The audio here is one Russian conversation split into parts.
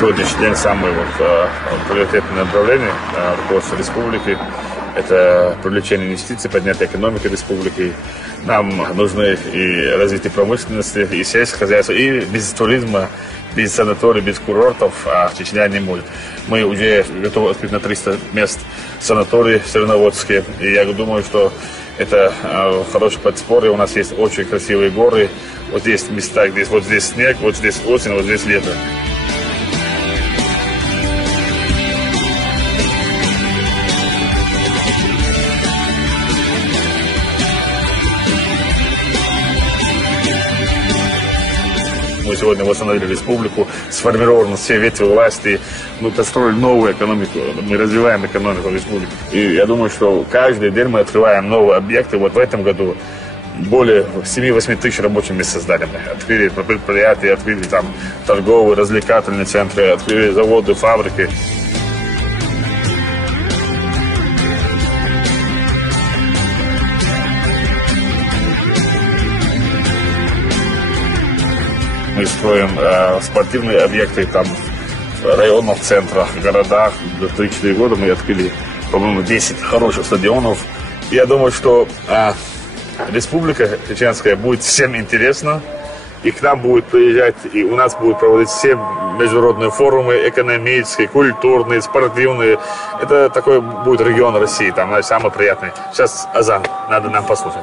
сегодняшний день самое приоритетное направление руководства республики – это привлечение инвестиций, поднятие экономики республики. Нам нужны и развитие промышленности, и сельское хозяйство, и без туризма, без санаторий, без курортов Чечня не может. Мы уже готовы открыть на 300 мест санатории соревноводские. И я думаю, что это хорошее подспорье. У нас есть очень красивые горы. Вот здесь места, где вот здесь снег, вот здесь осень, вот здесь лето. Мы сегодня восстановили республику, сформированы все ветви власти, мы построили новую экономику, мы развиваем экономику республики. И я думаю, что каждый день мы открываем новые объекты. Вот в этом году более 7-8 тысяч рабочих мест создали. Мы открыли предприятия, открыли там торговые, развлекательные центры, открыли заводы, фабрики. Мы строим спортивные объекты там в районах, центрах, городах. До 3-4 года мы открыли, по-моему, 10 хороших стадионов. Я думаю, что Республика Чеченская будет всем интересна. И к нам будет приезжать, и у нас будут проводить все международные форумы, экономические, культурные, спортивные. Это такой будет регион России, там самый приятный. Сейчас азан, надо нам послушать.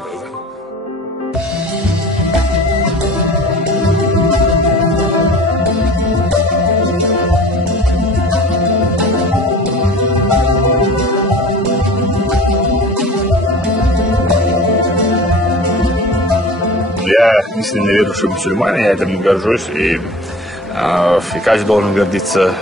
Я искренне верю, что мусульмане, я этим горжусь, и каждый должен гордиться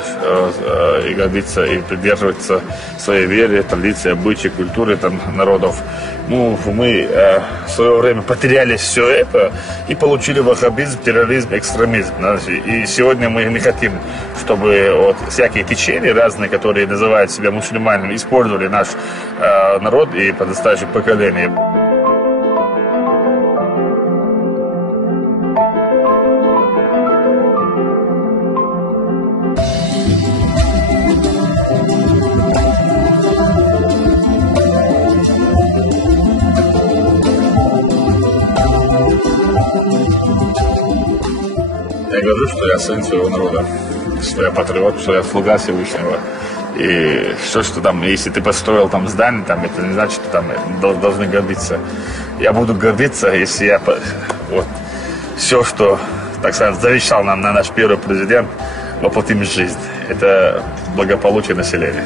и придерживаться своей веры, традиции, обычаи, культуры народов. Мы в свое время потеряли все это и получили ваххабизм, терроризм, экстремизм. И сегодня мы не хотим, чтобы всякие течения разные, которые называют себя мусульманами, использовали наш народ и подрастающее поколение. Я говорю, что я сын своего народа, что я патриот, что я слуга Всевышнего. И все, что там, если ты построил там здание, это не значит, что там должны гордиться. Я буду гордиться, если я все, что, так сказать, завещал нам наш первый президент, воплотим в жизнь. Это благополучие населения.